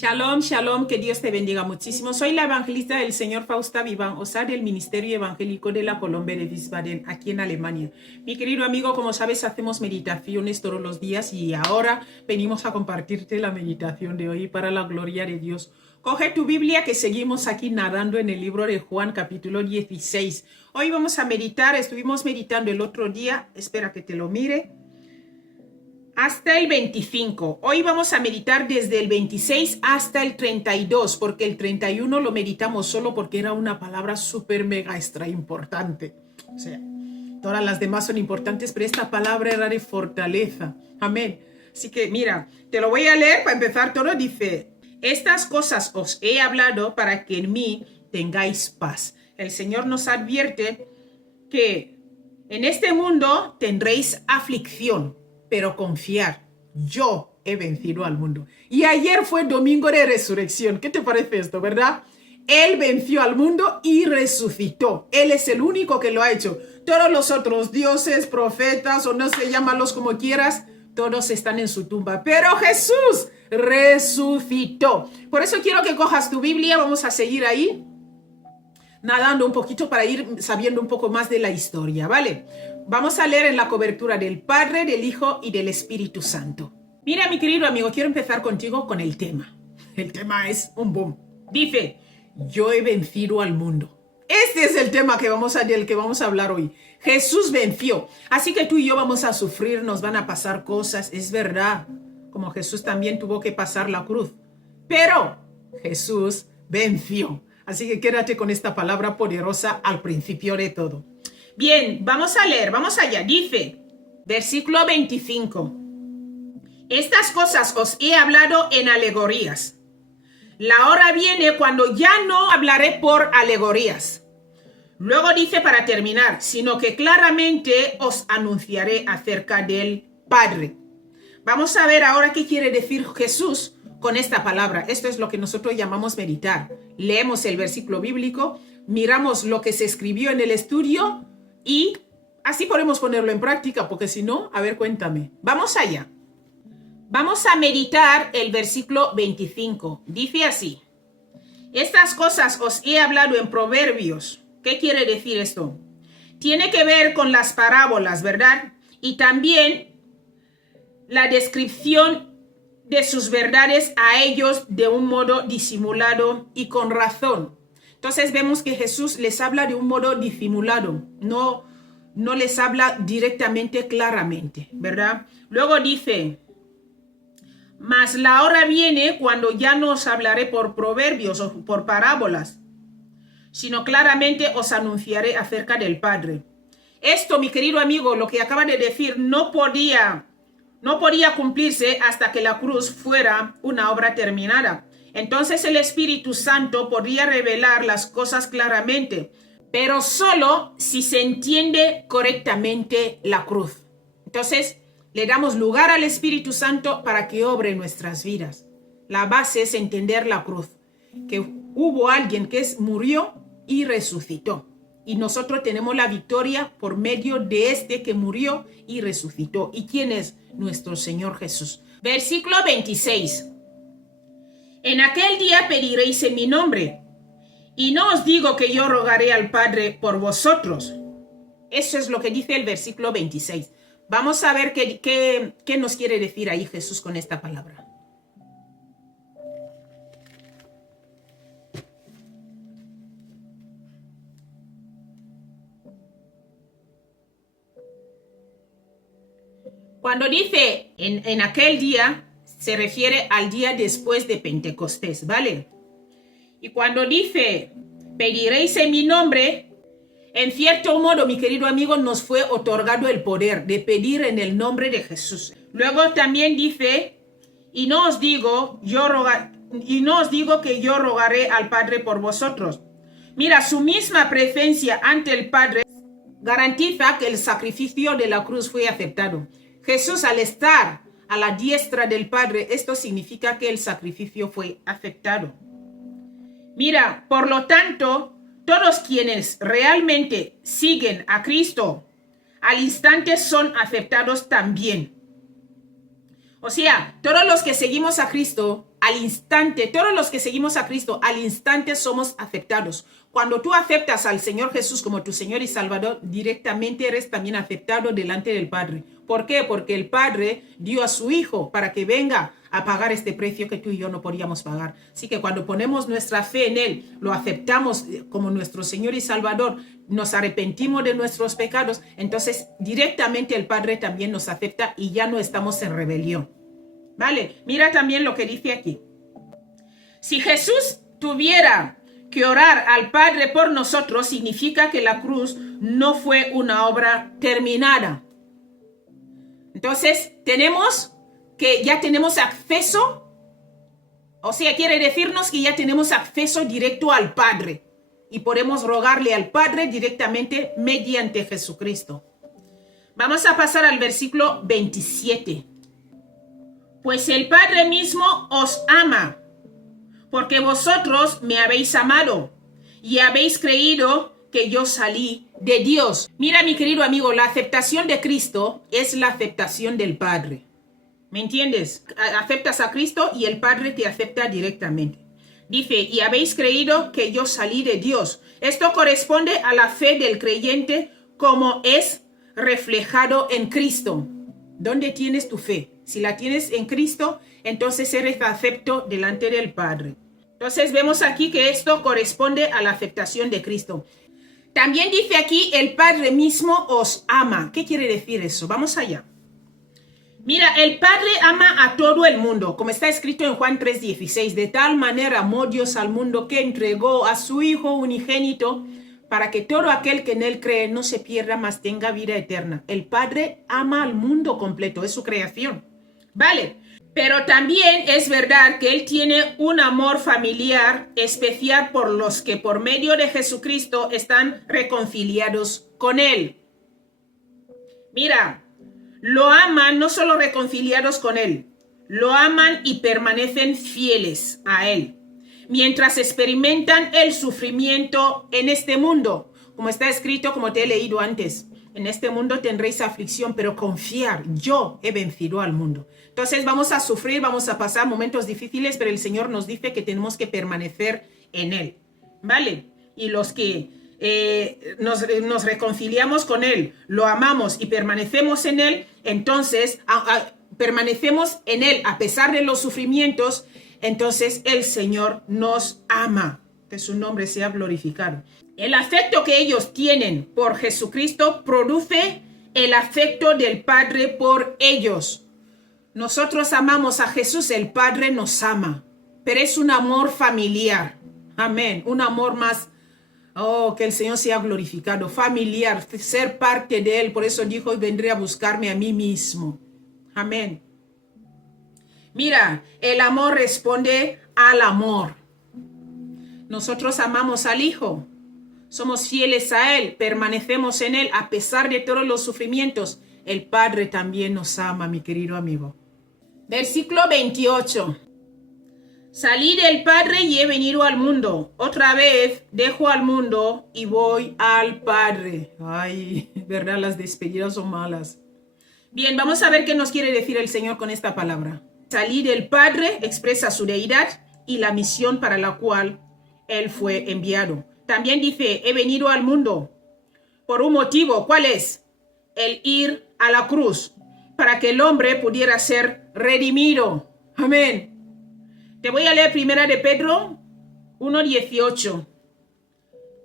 Shalom, shalom, que Dios te bendiga muchísimo. Soy la evangelista del Señor Fausta Vivan, OSA del Ministerio Evangélico de la Colombia de Wiesbaden, aquí en Alemania. Mi querido amigo, como sabes, hacemos meditaciones todos los días y ahora venimos a compartirte la meditación de hoy para la gloria de Dios. Coge tu Biblia que seguimos aquí nadando en el libro de Juan capítulo 16. Hoy vamos a meditar, estuvimos meditando el otro día, espera que te lo mire, hasta el 25. Hoy vamos a meditar desde el 26 hasta el 32, porque el 31 lo meditamos solo porque era una palabra súper mega extra importante. O sea, todas las demás son importantes, pero esta palabra era de fortaleza. Amén. Así que mira, te lo voy a leer para empezar todo. Dice, estas cosas os he hablado para que en mí tengáis paz. El Señor nos advierte que en este mundo tendréis aflicción, pero confiar, yo he vencido al mundo. Y ayer fue domingo de resurrección. ¿Qué te parece esto, verdad? Él venció al mundo y resucitó. Él es el único que lo ha hecho. Todos los otros dioses, profetas, o no sé, llámalos como quieras, todos están en su tumba. Pero Jesús resucitó. Por eso quiero que cojas tu Biblia. Vamos a seguir ahí nadando un poquito para ir sabiendo un poco más de la historia, ¿vale? Vamos a leer en la cobertura del Padre, del Hijo y del Espíritu Santo. Mira, mi querido amigo, quiero empezar contigo con el tema. El tema es un boom. Dice, yo he vencido al mundo. Este es el tema del que vamos a hablar hoy. Jesús venció. Así que tú y yo vamos a sufrir, nos van a pasar cosas, es verdad. Como Jesús también tuvo que pasar la cruz. Pero Jesús venció. Así que quédate con esta palabra poderosa al principio de todo. Bien, vamos a leer, vamos allá. Dice, versículo 25. Estas cosas os he hablado en alegorías. La hora viene cuando ya no hablaré por alegorías. Luego dice para terminar, sino que claramente os anunciaré acerca del Padre. Vamos a ver ahora qué quiere decir Jesús con esta palabra. Esto es lo que nosotros llamamos meditar. Leemos el versículo bíblico, miramos lo que se escribió en el estudio y así podemos ponerlo en práctica, porque si no, a ver, cuéntame. Vamos allá. Vamos a meditar el versículo 25. Dice así, estas cosas os he hablado en proverbios. ¿Qué quiere decir esto? Tiene que ver con las parábolas, ¿verdad? Y también la descripción de sus verdades a ellos de un modo disimulado y con razón. Entonces vemos que Jesús les habla de un modo disimulado, no les habla directamente, claramente, ¿verdad? Luego dice, mas la hora viene cuando ya no os hablaré por proverbios o por parábolas, sino claramente os anunciaré acerca del Padre. Esto, mi querido amigo, lo que acaba de decir, no podía cumplirse hasta que la cruz fuera una obra terminada. Entonces el Espíritu Santo podría revelar las cosas claramente, pero solo si se entiende correctamente la cruz. Entonces le damos lugar al Espíritu Santo para que obre en nuestras vidas. La base es entender la cruz, que hubo alguien que murió y resucitó. Y nosotros tenemos la victoria por medio de este que murió y resucitó. ¿Y quién es? Nuestro Señor Jesús. Versículo 26. En aquel día pediréis en mi nombre, y no os digo que yo rogaré al Padre por vosotros. Eso es lo que dice el versículo 26. Vamos a ver qué nos quiere decir ahí Jesús con esta palabra. Cuando dice en aquel día, se refiere al día después de Pentecostés, ¿vale? Y cuando dice, pediréis en mi nombre, en cierto modo, mi querido amigo, nos fue otorgado el poder de pedir en el nombre de Jesús. Luego también dice, y no os digo que yo rogaré al Padre por vosotros. Mira, su misma presencia ante el Padre garantiza que el sacrificio de la cruz fue aceptado. Jesús, al estar a la diestra del Padre, esto significa que el sacrificio fue aceptado. Mira, por lo tanto, todos quienes realmente siguen a Cristo, al instante son aceptados también. O sea, todos los que seguimos a Cristo, al instante, todos los que seguimos a Cristo, al instante somos aceptados. Cuando tú aceptas al Señor Jesús como tu Señor y Salvador, directamente eres también aceptado delante del Padre. ¿Por qué? Porque el Padre dio a su Hijo para que venga a pagar este precio que tú y yo no podíamos pagar. Así que cuando ponemos nuestra fe en Él, lo aceptamos como nuestro Señor y Salvador, nos arrepentimos de nuestros pecados, entonces directamente el Padre también nos acepta y ya no estamos en rebelión. ¿Vale? Mira también lo que dice aquí. Si Jesús tuviera que orar al Padre por nosotros, significa que la cruz no fue una obra terminada. Entonces, ya tenemos acceso, o sea, quiere decirnos que ya tenemos acceso directo al Padre y podemos rogarle al Padre directamente mediante Jesucristo. Vamos a pasar al versículo 27. Pues el Padre mismo os ama, porque vosotros me habéis amado y habéis creído que yo salí de Dios. Mira, mi querido amigo, la aceptación de Cristo es la aceptación del Padre. ¿Me entiendes? Aceptas a Cristo y el Padre te acepta directamente. Dice, y habéis creído que yo salí de Dios. Esto corresponde a la fe del creyente como es reflejado en Cristo. ¿Dónde tienes tu fe? Si la tienes en Cristo, entonces eres acepto delante del Padre. Entonces vemos aquí que esto corresponde a la aceptación de Cristo. También dice aquí, el Padre mismo os ama. ¿Qué quiere decir eso? Vamos allá. Mira, el Padre ama a todo el mundo, como está escrito en Juan 3:16. De tal manera amó Dios al mundo que entregó a su Hijo unigénito para que todo aquel que en él cree no se pierda, mas tenga vida eterna. El Padre ama al mundo completo, es su creación. Vale, pero también es verdad que Él tiene un amor familiar especial por los que por medio de Jesucristo están reconciliados con Él. Mira, lo aman no solo reconciliados con Él, lo aman y permanecen fieles a Él, mientras experimentan el sufrimiento en este mundo. Como está escrito, como te he leído antes, en este mundo tendréis aflicción, pero confiar, yo he vencido al mundo. Entonces vamos a sufrir, vamos a pasar momentos difíciles, pero el Señor nos dice que tenemos que permanecer en Él, ¿vale? Y los que nos reconciliamos con Él, lo amamos y permanecemos en Él, entonces permanecemos en Él a pesar de los sufrimientos, entonces el Señor nos ama, que su nombre sea glorificado. El afecto que ellos tienen por Jesucristo produce el afecto del Padre por ellos. Nosotros amamos a Jesús, el Padre nos ama, pero es un amor familiar. Amén. Un amor más, que el Señor sea glorificado, familiar, ser parte de Él. Por eso dijo, vendré a buscarme a mí mismo. Amén. Mira, el amor responde al amor. Nosotros amamos al Hijo. Somos fieles a Él, permanecemos en Él a pesar de todos los sufrimientos. El Padre también nos ama, mi querido amigo. Versículo 28. Salí del Padre y he venido al mundo. Otra vez dejo al mundo y voy al Padre. Ay, ¿verdad? Las despedidas son malas. Bien, vamos a ver qué nos quiere decir el Señor con esta palabra. Salí del Padre expresa su deidad y la misión para la cual Él fue enviado. También dice, he venido al mundo por un motivo. ¿Cuál es? El ir a la cruz para que el hombre pudiera ser redimido. Amén. Te voy a leer primera de Pedro 1:18.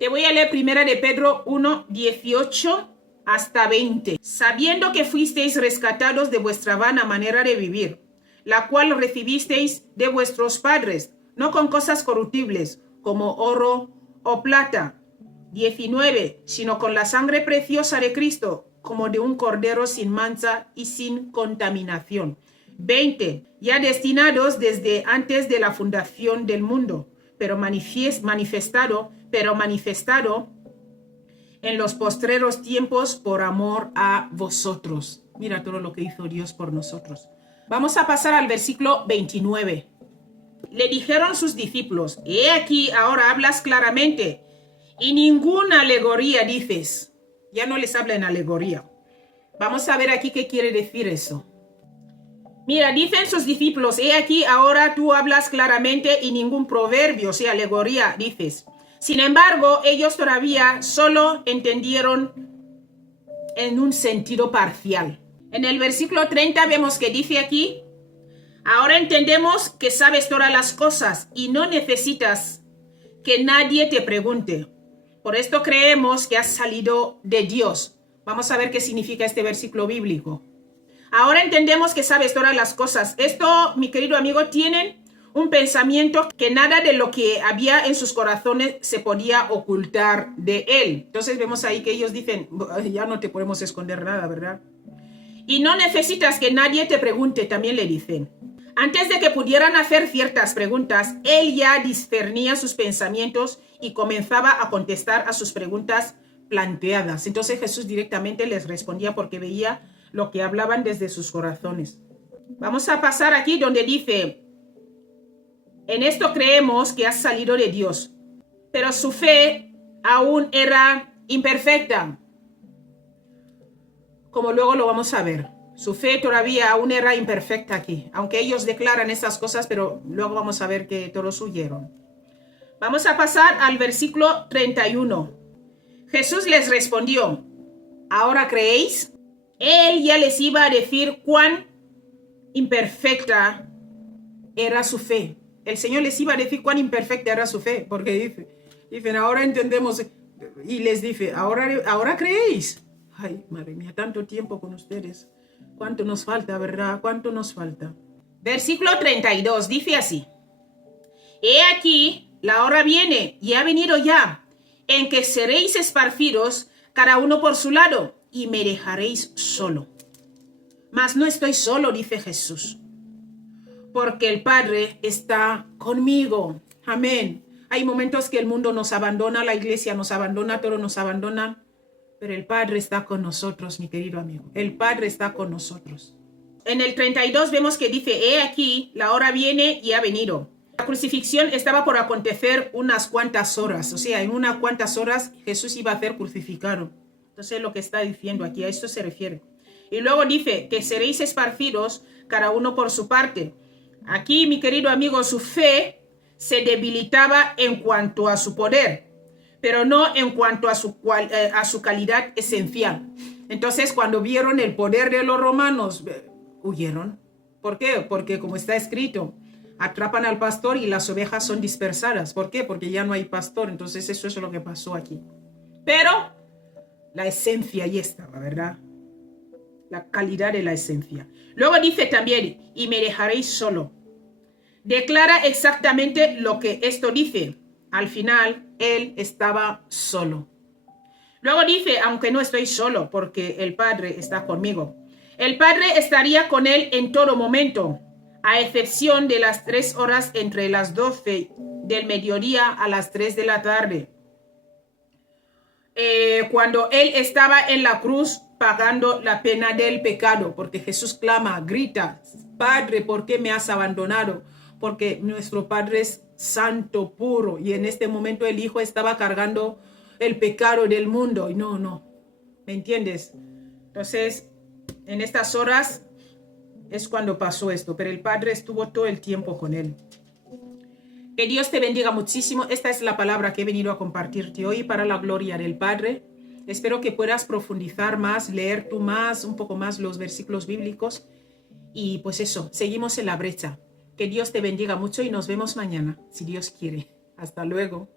Te voy a leer primera de Pedro 1:18 hasta 20. Sabiendo que fuisteis rescatados de vuestra vana manera de vivir, la cual recibisteis de vuestros padres, no con cosas corruptibles, como oro o plata. 19. Sino con la sangre preciosa de Cristo, como de un cordero sin mancha y sin contaminación. 20. Ya destinados desde antes de la fundación del mundo, pero manifestado en los postreros tiempos por amor a vosotros. Mira todo lo que hizo Dios por nosotros. Vamos a pasar al versículo 29. Le dijeron sus discípulos, he aquí ahora hablas claramente y ninguna alegoría dices. Ya no les habla en alegoría. Vamos a ver aquí qué quiere decir eso. Mira, dicen sus discípulos, he aquí, ahora tú hablas claramente y ningún proverbio, o sea, alegoría, dices. Sin embargo, ellos todavía solo entendieron en un sentido parcial. En el versículo 30 vemos que dice aquí, ahora entendemos que sabes todas las cosas y no necesitas que nadie te pregunte. Por esto creemos que has salido de Dios. Vamos a ver qué significa este versículo bíblico. Ahora entendemos que sabes todas las cosas. Esto, mi querido amigo, tienen un pensamiento que nada de lo que había en sus corazones se podía ocultar de él. Entonces vemos ahí que ellos dicen, ya no te podemos esconder nada, ¿verdad? Y no necesitas que nadie te pregunte, también le dicen. Antes de que pudieran hacer ciertas preguntas, él ya discernía sus pensamientos y comenzaba a contestar a sus preguntas planteadas. Entonces Jesús directamente les respondía porque veía lo que hablaban desde sus corazones. Vamos a pasar aquí donde dice, en esto creemos que has salido de Dios, pero su fe aún era imperfecta, como luego lo vamos a ver. Su fe todavía aún era imperfecta aquí, aunque ellos declaran estas cosas, pero luego vamos a ver que todos huyeron. Vamos a pasar al versículo 31. Jesús les respondió, ¿ahora creéis? Él ya les iba a decir cuán imperfecta era su fe. El Señor les iba a decir cuán imperfecta era su fe, porque dicen, ahora entendemos, y les dice, ¿ahora creéis? Ay, madre mía, tanto tiempo con ustedes. ¿Cuánto nos falta, verdad? ¿Cuánto nos falta? Versículo 32, dice así. He aquí, la hora viene, y ha venido ya, en que seréis esparcidos, cada uno por su lado, y me dejaréis solo. Mas no estoy solo, dice Jesús, porque el Padre está conmigo. Amén. Hay momentos que el mundo nos abandona, la iglesia nos abandona, todos nos abandonan, pero el Padre está con nosotros, mi querido amigo. El Padre está con nosotros. En el 32 vemos que dice, he aquí, la hora viene y ha venido. La crucifixión estaba por acontecer unas cuantas horas, o sea, en unas cuantas horas Jesús iba a ser crucificado. Entonces lo que está diciendo aquí, a esto se refiere. Y luego dice que seréis esparcidos, cada uno por su parte. Aquí, mi querido amigo, su fe se debilitaba en cuanto a su poder, pero no en cuanto a su calidad esencial. Entonces, cuando vieron el poder de los romanos, huyeron. ¿Por qué? Porque como está escrito, atrapan al pastor y las ovejas son dispersadas. ¿Por qué? Porque ya no hay pastor. Entonces, eso es lo que pasó aquí. Pero la esencia ahí estaba, ¿verdad? La calidad de la esencia. Luego dice también, y me dejaréis solo. Declara exactamente lo que esto dice. Al final, él estaba solo. Luego dice, aunque no estoy solo, porque el Padre está conmigo. El Padre estaría con él en todo momento, a excepción de las 3 horas entre las 12 del mediodía a las 3 de la tarde. Cuando él estaba en la cruz pagando la pena del pecado, porque Jesús clama, grita, Padre, ¿por qué me has abandonado? Porque nuestro Padre es santo, puro, y en este momento el Hijo estaba cargando el pecado del mundo, y no, ¿me entiendes? Entonces, en estas horas es cuando pasó esto, pero el Padre estuvo todo el tiempo con él. Que Dios te bendiga muchísimo. Esta es la palabra que he venido a compartirte hoy para la gloria del Padre. Espero que puedas profundizar más, leer tú más, un poco más los versículos bíblicos. Y pues eso, seguimos en la brecha. Que Dios te bendiga mucho y nos vemos mañana, si Dios quiere. Hasta luego.